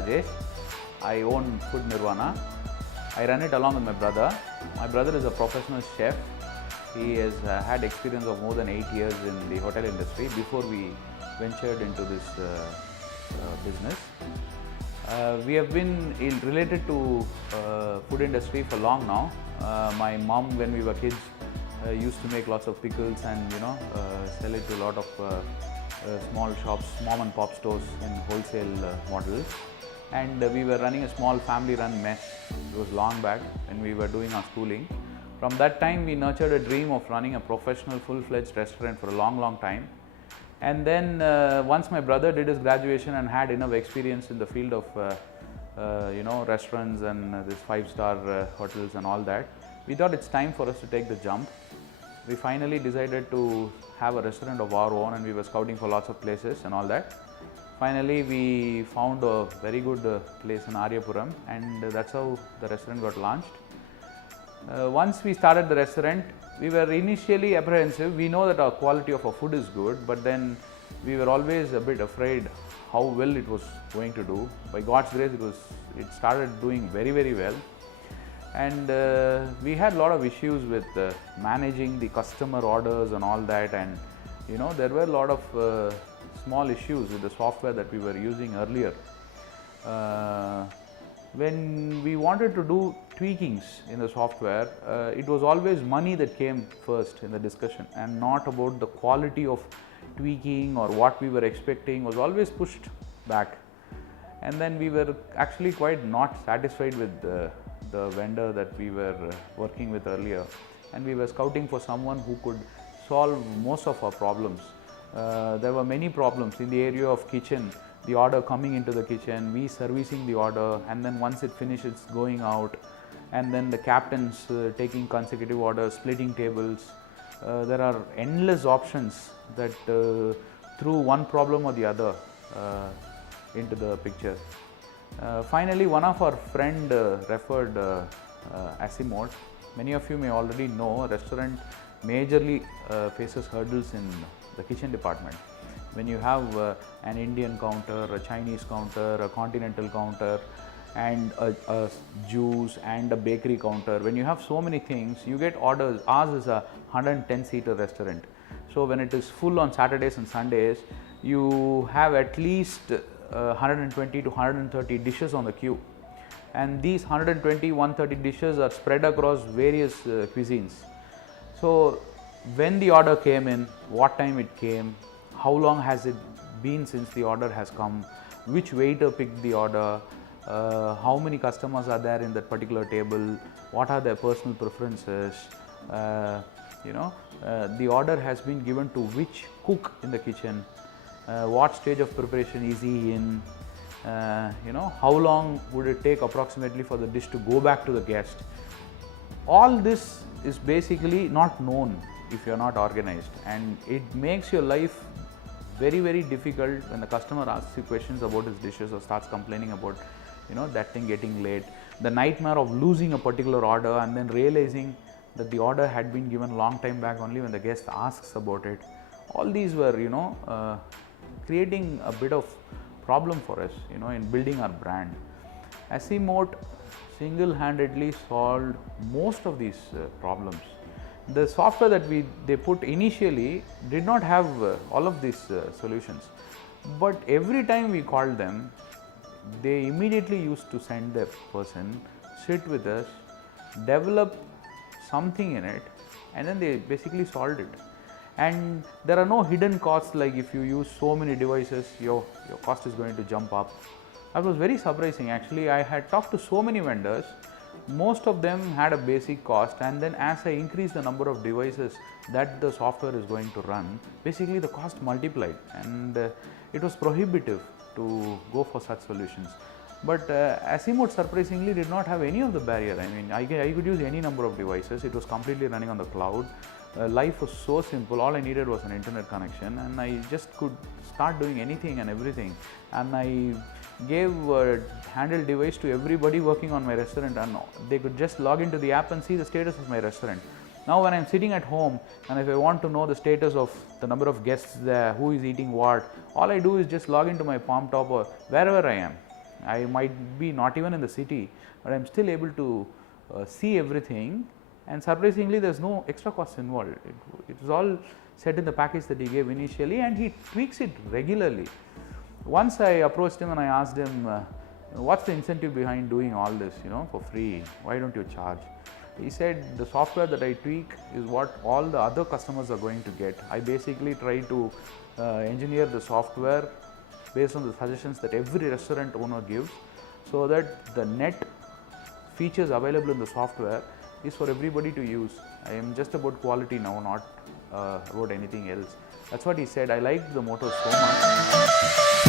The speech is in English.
Rajesh. I own Food Nirvana. I run it along with my brother. My brother is a professional chef. He has had experience of more than 8 years in the hotel industry before we ventured into this business. We have been related to food industry for long now. My mom, when we were kids, used to make lots of pickles and sell it to a lot of small shops, mom and pop stores in wholesale models. And we were running a small family-run mess. It was long back when we were doing our schooling. From that time, we nurtured a dream of running a professional, full-fledged restaurant for a long time. And then once my brother did his graduation and had enough experience in the field of restaurants and this 5-star hotels and all that, we thought it's time for us to take the jump. We finally decided to have a restaurant of our own, and we were scouting for lots of places and all that. Finally, we found a very good place in Aryapuram, and that's how the restaurant got launched. Once we started the restaurant, we were initially apprehensive. We know that our quality of our food is good, but then we were always a bit afraid how well it was going to do. By God's grace, it started doing very well. And we had a lot of issues with managing the customer orders and all that, and there were a lot of small issues with the software that we were using earlier. When we wanted to do tweakings in the software, it was always money that came first in the discussion, and not about the quality of tweaking or what we were expecting was always pushed back. And then we were actually quite not satisfied with the vendor that we were working with earlier, and we were scouting for someone who could solve most of our problems. There were many problems in the area of kitchen, the order coming into the kitchen, we servicing the order, and then once it finishes going out, and then the captains taking consecutive orders, splitting tables. There are endless options that threw one problem or the other into the picture. Finally, one of our friend referred Asimot. Many of you may already know a restaurant majorly faces hurdles in the kitchen department. When you have an Indian counter, a Chinese counter, a continental counter, and a juice and a bakery counter, when you have so many things, you get orders. Ours is a 110-seater restaurant. So when it is full on Saturdays and Sundays, you have at least 120 to 130 dishes on the queue. And these 120, 130 dishes are spread across various cuisines. So when the order came in, what time it came, how long has it been since the order has come, which waiter picked the order, how many customers are there in that particular table, what are their personal preferences, the order has been given to which cook in the kitchen, what stage of preparation is he in, how long would it take approximately for the dish to go back to the guest. All this is basically not known if you are not organized, and it makes your life very difficult when the customer asks you questions about his dishes or starts complaining about that thing getting late. The nightmare of losing a particular order and then realizing that the order had been given long time back only when the guest asks about it. All these were creating a bit of problem for us in building our brand. Asimot single-handedly solved most of these problems. The software that they put initially did not have all of these solutions, but every time we called them, they immediately used to send their person, sit with us, develop something in it, and then they basically solved it. And there are no hidden costs, like if you use so many devices, your cost is going to jump up. That was very surprising. Actually, I had talked to so many vendors. Most of them had a basic cost, and then as I increased the number of devices that the software is going to run, basically the cost multiplied, and it was prohibitive to go for such solutions. But Asimot surprisingly did not have any of the barrier. I mean, I could use any number of devices. It was completely running on the cloud. Life was so simple. All I needed was an internet connection, and I just could start doing anything and everything. And I gave a handheld device to everybody working on my restaurant, and they could just log into the app and see the status of my restaurant. Now when I'm sitting at home and if I want to know the status of the number of guests there, who is eating what, all I do is just log into my Palm Top or wherever I am. I might be not even in the city, but I am still able to see everything, and surprisingly there is no extra cost involved. It is all set in the package that he gave initially, and he tweaks it regularly. Once I approached him and I asked him, what's the incentive behind doing all this, for free? Why don't you charge? He said, the software that I tweak is what all the other customers are going to get. I basically try to engineer the software based on the suggestions that every restaurant owner gives, so that the net features available in the software is for everybody to use. I am just about quality now, not about anything else. That's what he said. I liked the motto so much.